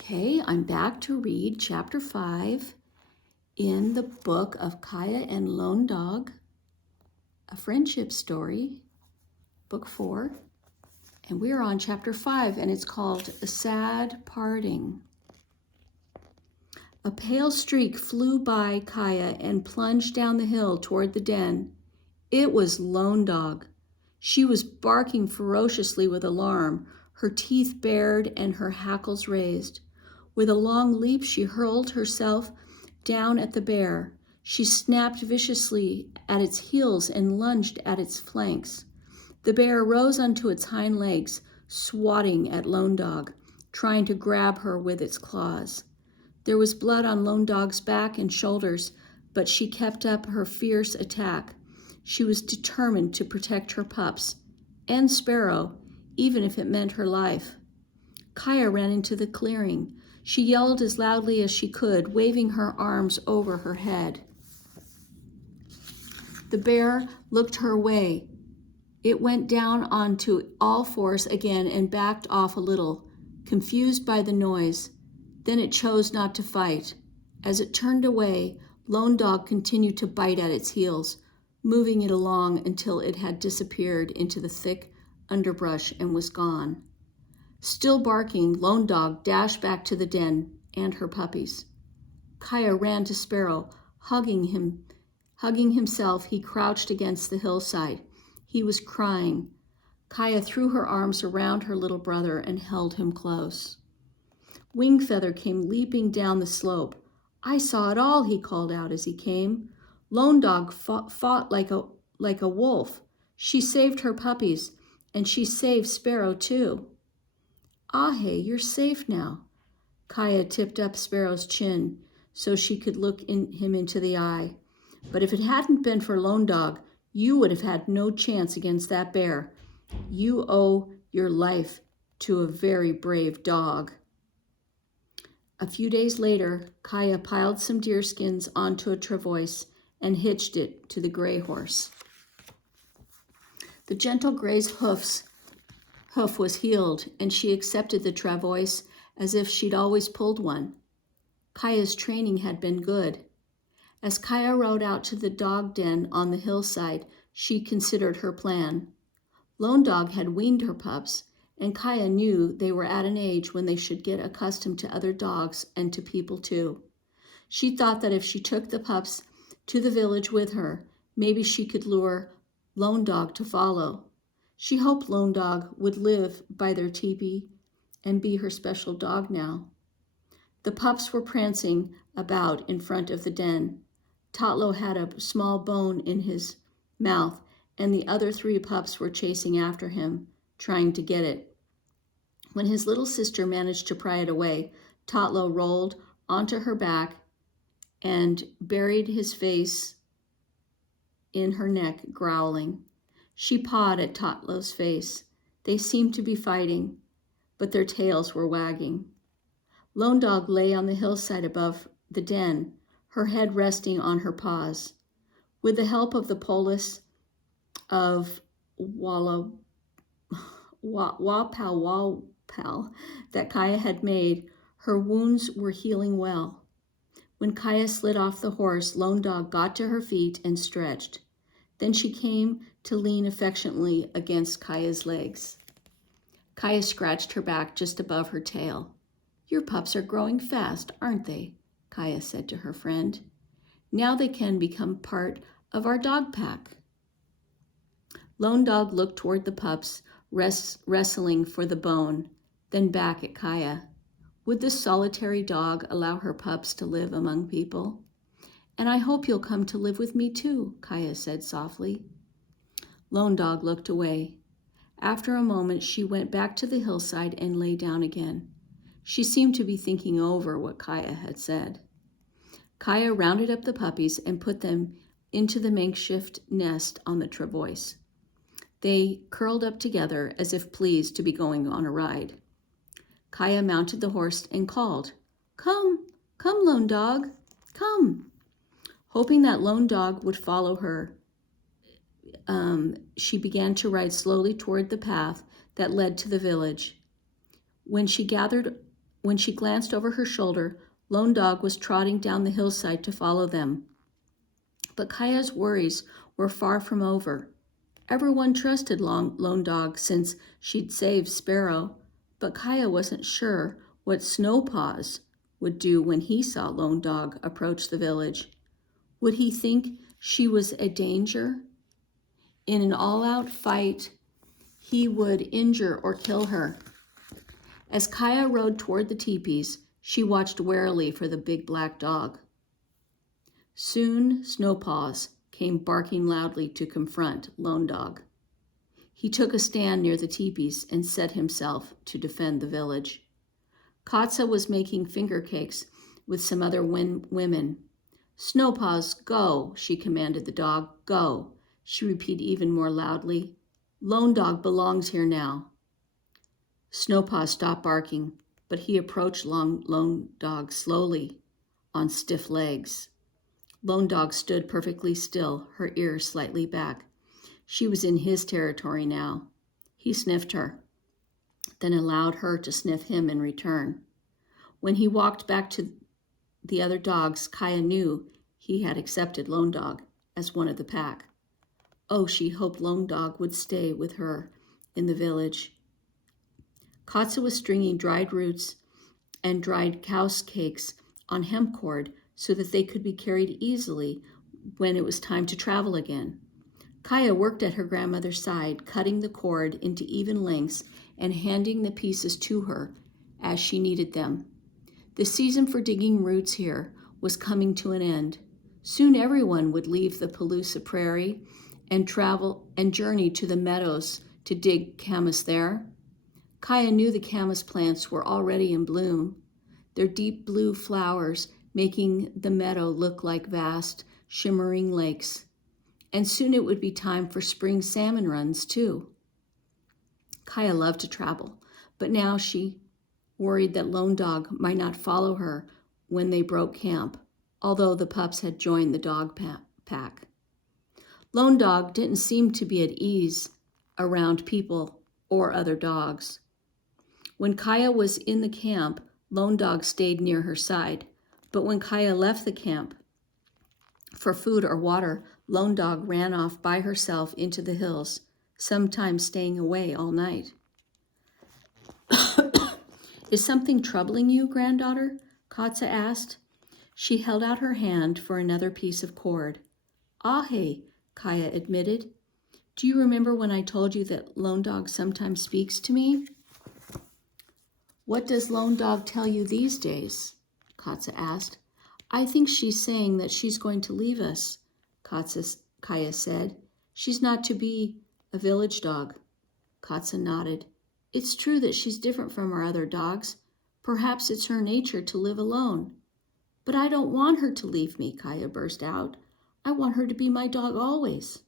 Okay, I'm back to read chapter 5 in the book of Kaya and Lone Dog, a friendship story, book 4. And we're on chapter 5, and it's called A Sad Parting. A pale streak flew by Kaya and plunged down the hill toward the den. It was Lone Dog. She was barking ferociously with alarm, her teeth bared and her hackles raised. With a long leap, she hurled herself down at the bear. She snapped viciously at its heels and lunged at its flanks. The bear rose onto its hind legs, swatting at Lone Dog, trying to grab her with its claws. There was blood on Lone Dog's back and shoulders, but she kept up her fierce attack. She was determined to protect her pups and Sparrow, even if it meant her life. Kaya ran into the clearing. She yelled as loudly as she could, waving her arms over her head. The bear looked her way. It went down onto all fours again and backed off a little, confused by the noise. Then it chose not to fight. As it turned away, Lone Dog continued to bite at its heels, moving it along until it had disappeared into the thick underbrush and was gone. Still barking, Lone Dog dashed back to the den and her puppies. Kaya ran to Sparrow, hugging himself. He crouched against the hillside. He was crying. Kaya threw her arms around her little brother and held him close. Wingfeather came leaping down the slope. "I saw it all," he called out as he came. "Lone Dog fought like a wolf. She saved her puppies, and she saved Sparrow too." "Ahe, you're safe now." Kaya tipped up Sparrow's chin so she could look him into the eye. "But if it hadn't been for Lone Dog, you would have had no chance against that bear. You owe your life to a very brave dog." A few days later, Kaya piled some deerskins onto a travois and hitched it to the gray horse. The gentle gray's hoof was healed, and she accepted the travois as if she'd always pulled one. Kaya's training had been good. As Kaya rode out to the dog den on the hillside, she considered her plan. Lone Dog had weaned her pups, and Kaya knew they were at an age when they should get accustomed to other dogs and to people too. She thought that if she took the pups to the village with her, maybe she could lure Lone Dog to follow. She hoped Lone Dog would live by their teepee and be her special dog now. The pups were prancing about in front of the den. Totlo had a small bone in his mouth, and the other 3 pups were chasing after him, trying to get it. When his little sister managed to pry it away, Totlo rolled onto her back and buried his face in her neck, growling. She pawed at Totlo's face. They seemed to be fighting, but their tails were wagging. Lone Dog lay on the hillside above the den, her head resting on her paws. With the help of the polis of Wapal that Kaya had made, her wounds were healing well. When Kaya slid off the horse, Lone Dog got to her feet and stretched. Then she came to lean affectionately against Kaya's legs. Kaya scratched her back just above her tail. "Your pups are growing fast, aren't they?" Kaya said to her friend. "Now they can become part of our dog pack." Lone Dog looked toward the pups, wrestling for the bone, then back at Kaya. Would this solitary dog allow her pups to live among people? "And I hope you'll come to live with me too," Kaya said softly. Lone Dog looked away. After a moment, she went back to the hillside and lay down again. She seemed to be thinking over what Kaya had said. Kaya rounded up the puppies and put them into the makeshift nest on the travois. They curled up together as if pleased to be going on a ride. Kaya mounted the horse and called, "Come, come, Lone Dog, come." Hoping that Lone Dog would follow her, she began to ride slowly toward the path that led to the village. When she gathered When she glanced over her shoulder, Lone Dog was trotting down the hillside to follow them. But Kaya's worries were far from over. Everyone trusted Lone Dog since she'd saved Sparrow, but Kaya wasn't sure what Snowpaws would do when he saw Lone Dog approach the village. Would he think she was a danger? In an all-out fight, he would injure or kill her. As Kaya rode toward the teepees, she watched warily for the big black dog. Soon Snowpaws came barking loudly to confront Lone Dog. He took a stand near the teepees and set himself to defend the village. Katsa was making finger cakes with some other women. "Snowpaws, go," she commanded the dog. "Go," she repeated even more loudly. "Lone Dog belongs here now." Snowpaws stopped barking, but he approached Lone Dog slowly on stiff legs. Lone Dog stood perfectly still, her ears slightly back. She was in his territory now. He sniffed her, then allowed her to sniff him in return. When he walked back to the other dogs, Kaya knew he had accepted Lone Dog as one of the pack. Oh, she hoped Lone Dog would stay with her in the village. Katsa was stringing dried roots and dried cow's cakes on hemp cord so that they could be carried easily when it was time to travel again. Kaya worked at her grandmother's side, cutting the cord into even lengths and handing the pieces to her as she needed them. The season for digging roots here was coming to an end. Soon everyone would leave the Palusa Prairie and travel and journey to the meadows to dig camas there. Kaya knew the camas plants were already in bloom, their deep blue flowers making the meadow look like vast, shimmering lakes. And soon it would be time for spring salmon runs, too. Kaya loved to travel, but now she worried that Lone Dog might not follow her when they broke camp, although the pups had joined the dog pack. Lone Dog didn't seem to be at ease around people or other dogs. When Kaya was in the camp, Lone Dog stayed near her side, but when Kaya left the camp for food or water, Lone Dog ran off by herself into the hills, sometimes staying away all night. "Is something troubling you, granddaughter?" Katsa asked. She held out her hand for another piece of cord. "Ahe," Kaya admitted. "Do you remember when I told you that Lone Dog sometimes speaks to me?" "What does Lone Dog tell you these days?" Katsa asked. "I think she's saying that she's going to leave us," Kaya said. "She's not to be a village dog." Katsa nodded. "It's true that she's different from our other dogs. Perhaps it's her nature to live alone." "But I don't want her to leave me," Kaya burst out. "I want her to be my dog always."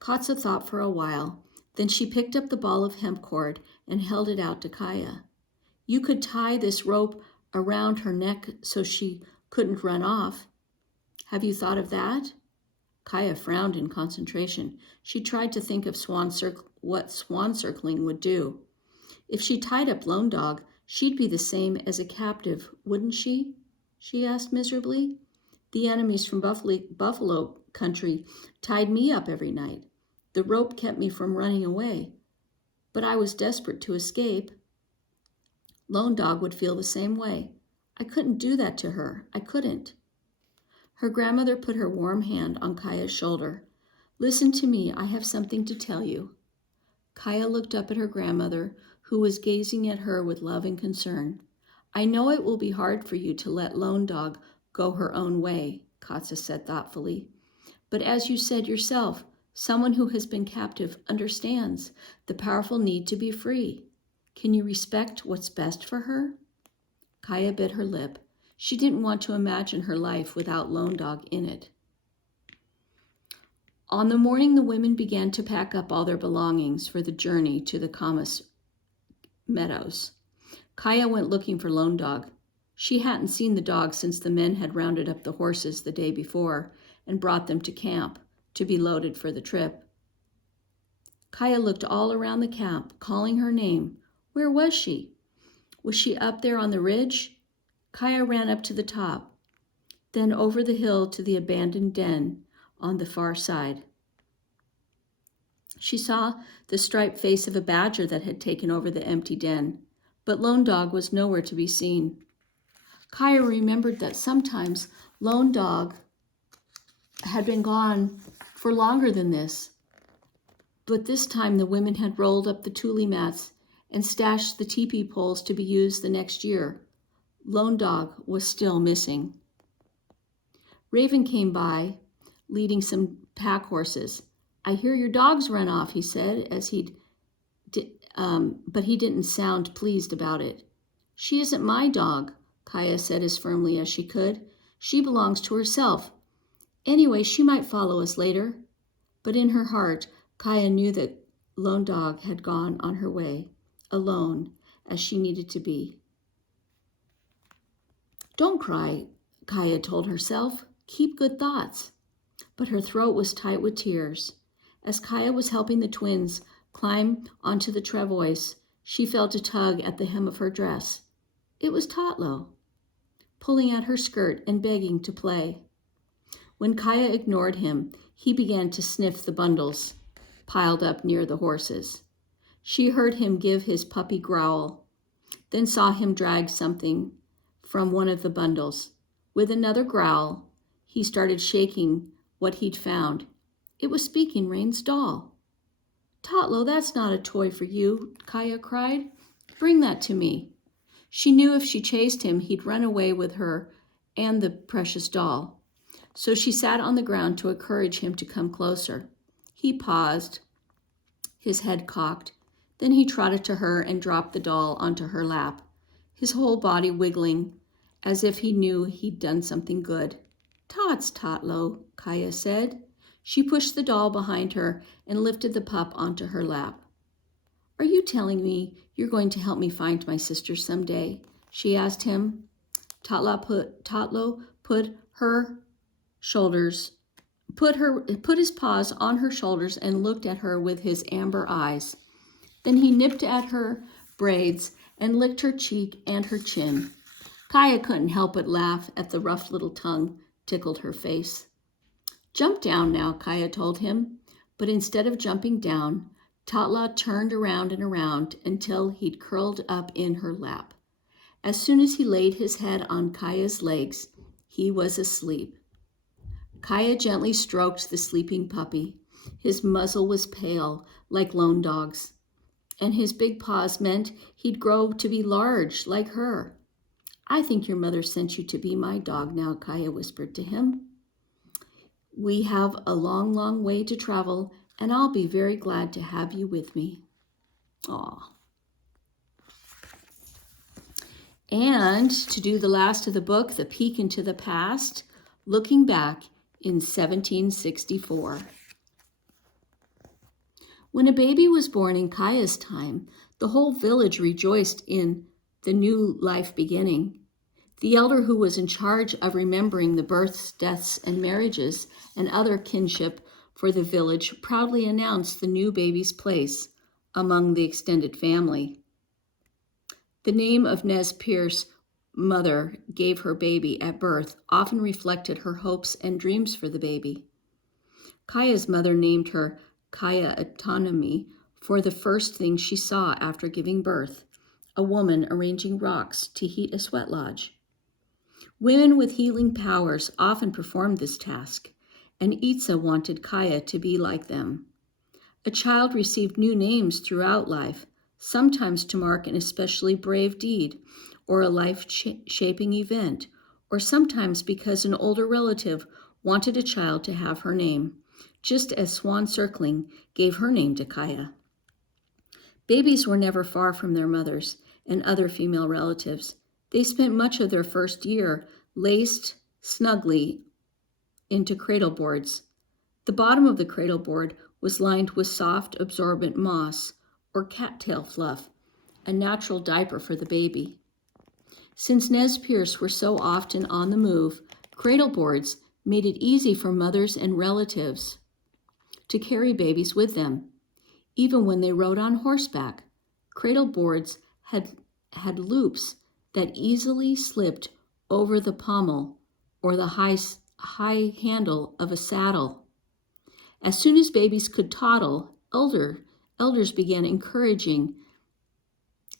Katsa thought for a while. Then she picked up the ball of hemp cord and held it out to Kaya. "You could tie this rope around her neck so she couldn't run off. Have you thought of that?" Kaya frowned in concentration. She tried to think of what swan circling would do. "If she tied up Lone Dog, she'd be the same as a captive, wouldn't she?" she asked miserably. "The enemies from Buffalo country tied me up every night. The rope kept me from running away, but I was desperate to escape. Lone Dog would feel the same way. I couldn't do that to her. I couldn't." Her grandmother put her warm hand on Kaya's shoulder. "Listen to me. I have something to tell you." Kaya looked up at her grandmother, who was gazing at her with love and concern. "I know it will be hard for you to let Lone Dog go her own way," Katsa said thoughtfully. "But as you said yourself, someone who has been captive understands the powerful need to be free. Can you respect what's best for her?" Kaya bit her lip. She didn't want to imagine her life without Lone Dog in it. On the morning, the women began to pack up all their belongings for the journey to the camas meadows. Kaya went looking for Lone Dog. She hadn't seen the dog since the men had rounded up the horses the day before and brought them to camp to be loaded for the trip. Kaya looked all around the camp, calling her name. Where was she? Was she up there on the ridge? Kaya ran up to the top, then over the hill to the abandoned den on the far side. She saw the striped face of a badger that had taken over the empty den, but Lone Dog was nowhere to be seen. Kaya remembered that sometimes Lone Dog had been gone for longer than this, but this time the women had rolled up the tule mats and stashed the teepee poles to be used the next year. Lone Dog was still missing. Raven came by, leading some pack horses. "I hear your dogs run off," he said, but he didn't sound pleased about it. "She isn't my dog," Kaya said as firmly as she could. "She belongs to herself. Anyway, she might follow us later." But in her heart, Kaya knew that Lone Dog had gone on her way, alone, as she needed to be. "Don't cry," Kaya told herself. "Keep good thoughts." But her throat was tight with tears. As Kaya was helping the twins climb onto the travois, she felt a tug at the hem of her dress. It was Tatlo, pulling at her skirt and begging to play. When Kaya ignored him, he began to sniff the bundles piled up near the horses. She heard him give his puppy growl, then saw him drag something from one of the bundles. With another growl, he started shaking what he'd found. It was Speaking Rain's doll. "Tatlo, that's not a toy for you," Kaya cried. "Bring that to me." She knew if she chased him, he'd run away with her and the precious doll. So she sat on the ground to encourage him to come closer. He paused, his head cocked. Then he trotted to her and dropped the doll onto her lap, his whole body wiggling as if he knew he'd done something good. "Tots, Tatlo," Kaya said. She pushed the doll behind her and lifted the pup onto her lap. "Are you telling me you're going to help me find my sister someday?" she asked him. Tatlo put his paws on her shoulders and looked at her with his amber eyes. Then he nipped at her braids and licked her cheek and her chin. Kaya couldn't help but laugh at the rough little tongue tickled her face. "Jump down now," Kaya told him. But instead of jumping down, Tatla turned around and around until he'd curled up in her lap. As soon as he laid his head on Kaya's legs, he was asleep. Kaya gently stroked the sleeping puppy. His muzzle was pale, like Lone Dog's, and his big paws meant he'd grow to be large, like her. "I think your mother sent you to be my dog now," Kaya whispered to him. "We have a long, long way to travel, and I'll be very glad to have you with me." Aw. And to do the last of the book, The Peek into the Past, looking back in 1764. When a baby was born in Kaya's time, the whole village rejoiced in the new life beginning. The elder who was in charge of remembering the births, deaths, and marriages and other kinship for the village proudly announced the new baby's place among the extended family. The name of Nez Perce's mother gave her baby at birth often reflected her hopes and dreams for the baby. Kaya's mother named her Kaya Autonomy for the first thing she saw after giving birth, a woman arranging rocks to heat a sweat lodge. Women with healing powers often performed this task, and Itza wanted Kaya to be like them. A child received new names throughout life, sometimes to mark an especially brave deed or a life-shaping event, or sometimes because an older relative wanted a child to have her name, just as Swan Circling gave her name to Kaya. Babies were never far from their mothers and other female relatives. They spent much of their first year laced snugly into cradle boards. The bottom of the cradle board was lined with soft, absorbent moss or cattail fluff, a natural diaper for the baby. Since Nez Perce were so often on the move, cradle boards made it easy for mothers and relatives to carry babies with them. Even when they rode on horseback, cradle boards had loops that easily slipped over the pommel or the high handle of a saddle. As soon as babies could toddle, elders began encouraging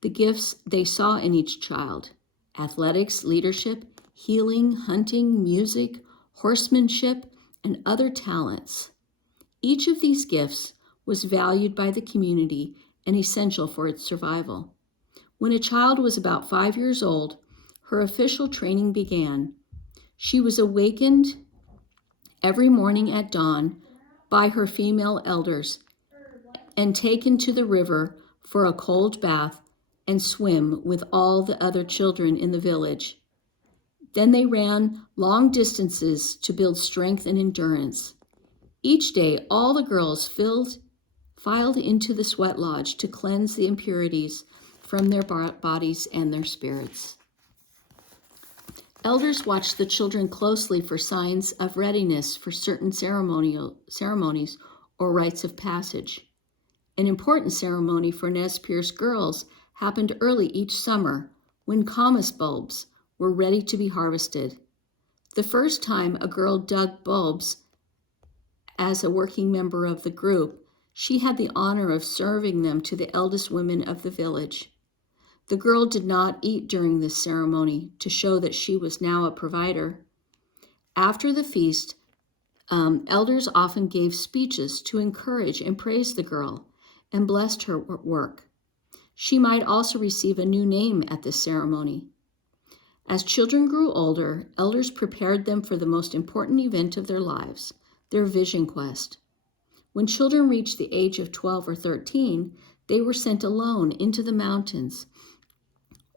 the gifts they saw in each child: athletics, leadership, healing, hunting, music, horsemanship, and other talents. Each of these gifts was valued by the community and essential for its survival. When a child was about 5 years old, her official training began. She was awakened every morning at dawn by her female elders and taken to the river for a cold bath and swim with all the other children in the village. Then they ran long distances to build strength and endurance. Each day, all the girls filed into the sweat lodge to cleanse the impurities from their bodies and their spirits. Elders watched the children closely for signs of readiness for certain ceremonies or rites of passage. An important ceremony for Nez Perce girls happened early each summer when camas bulbs were ready to be harvested. The first time a girl dug bulbs as a working member of the group, she had the honor of serving them to the eldest women of the village. The girl did not eat during this ceremony to show that she was now a provider. After the feast, elders often gave speeches to encourage and praise the girl and blessed her work. She might also receive a new name at this ceremony. As children grew older, elders prepared them for the most important event of their lives, their vision quest. When children reached the age of 12 or 13, they were sent alone into the mountains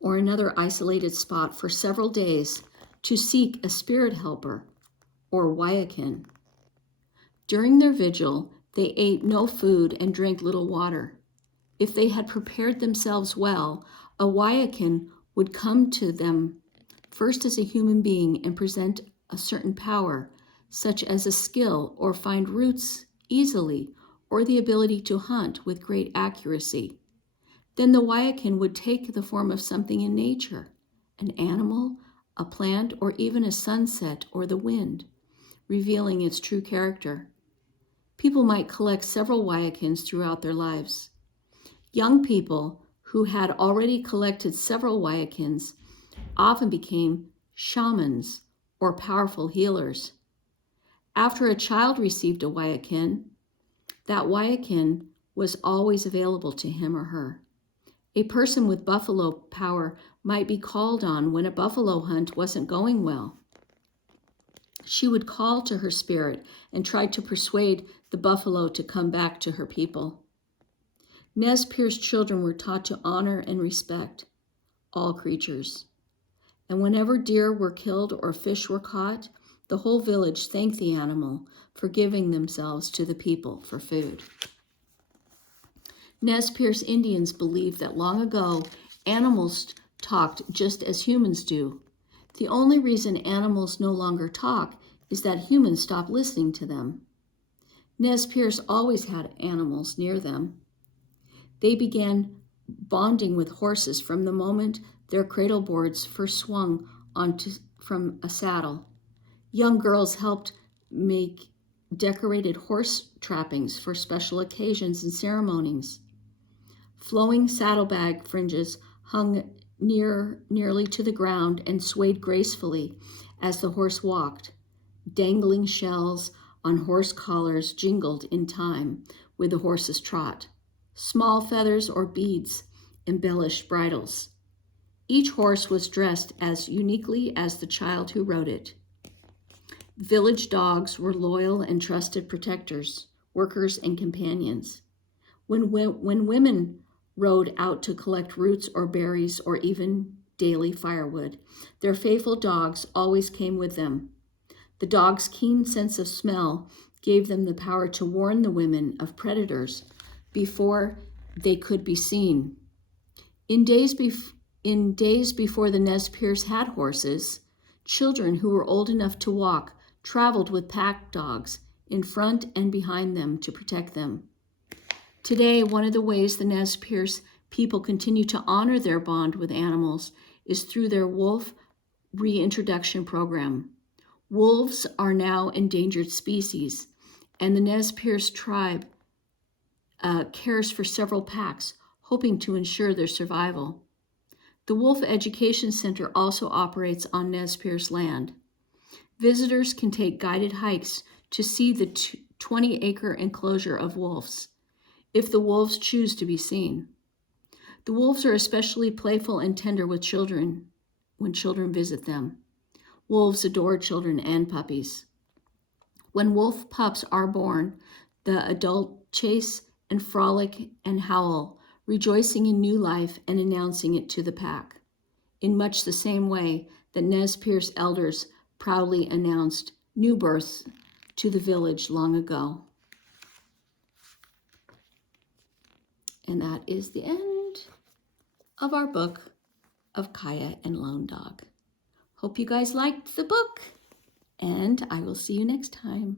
or another isolated spot for several days to seek a spirit helper or Waiakin. During their vigil, they ate no food and drank little water. If they had prepared themselves well, a Waiakin would come to them first as a human being and present a certain power, such as a skill or find roots easily or the ability to hunt with great accuracy. Then the Waiakin would take the form of something in nature, an animal, a plant, or even a sunset or the wind, revealing its true character. People might collect several Waiakins throughout their lives. Young people who had already collected several Waiakins often became shamans or powerful healers. After a child received a Waiakin, that Waiakin was always available to him or her. A person with buffalo power might be called on when a buffalo hunt wasn't going well. She would call to her spirit and try to persuade the buffalo to come back to her people. Nez Perce children were taught to honor and respect all creatures. And whenever deer were killed or fish were caught, the whole village thanked the animal for giving themselves to the people for food. Nez Perce Indians believed that long ago, animals talked just as humans do. The only reason animals no longer talk is that humans stopped listening to them. Nez Perce always had animals near them. They began bonding with horses from the moment their cradle boards first swung from a saddle. Young girls helped make decorated horse trappings for special occasions and ceremonies. Flowing saddlebag fringes hung nearly to the ground and swayed gracefully as the horse walked. Dangling shells on horse collars jingled in time with the horse's trot. Small feathers or beads embellished bridles. Each horse was dressed as uniquely as the child who rode it. Village dogs were loyal and trusted protectors, workers, and companions. When women rode out to collect roots or berries or even daily firewood, their faithful dogs always came with them. The dog's keen sense of smell gave them the power to warn the women of predators before they could be seen. In days before the Nez Perce had horses, children who were old enough to walk traveled with pack dogs in front and behind them to protect them. Today, one of the ways the Nez Perce people continue to honor their bond with animals is through their wolf reintroduction program. Wolves are now endangered species, and the Nez Perce tribe cares for several packs, hoping to ensure their survival. The Wolf Education Center also operates on Nez Perce land. Visitors can take guided hikes to see the 20-acre enclosure of wolves, if the wolves choose to be seen. The wolves are especially playful and tender with children when children visit them. Wolves adore children and puppies. When wolf pups are born, the adult chase and frolic and howl, rejoicing in new life and announcing it to the pack, in much the same way that Nez Perce elders proudly announced new births to the village long ago. And that is the end of our book of Kaya and Lone Dog. Hope you guys liked the book, and I will see you next time.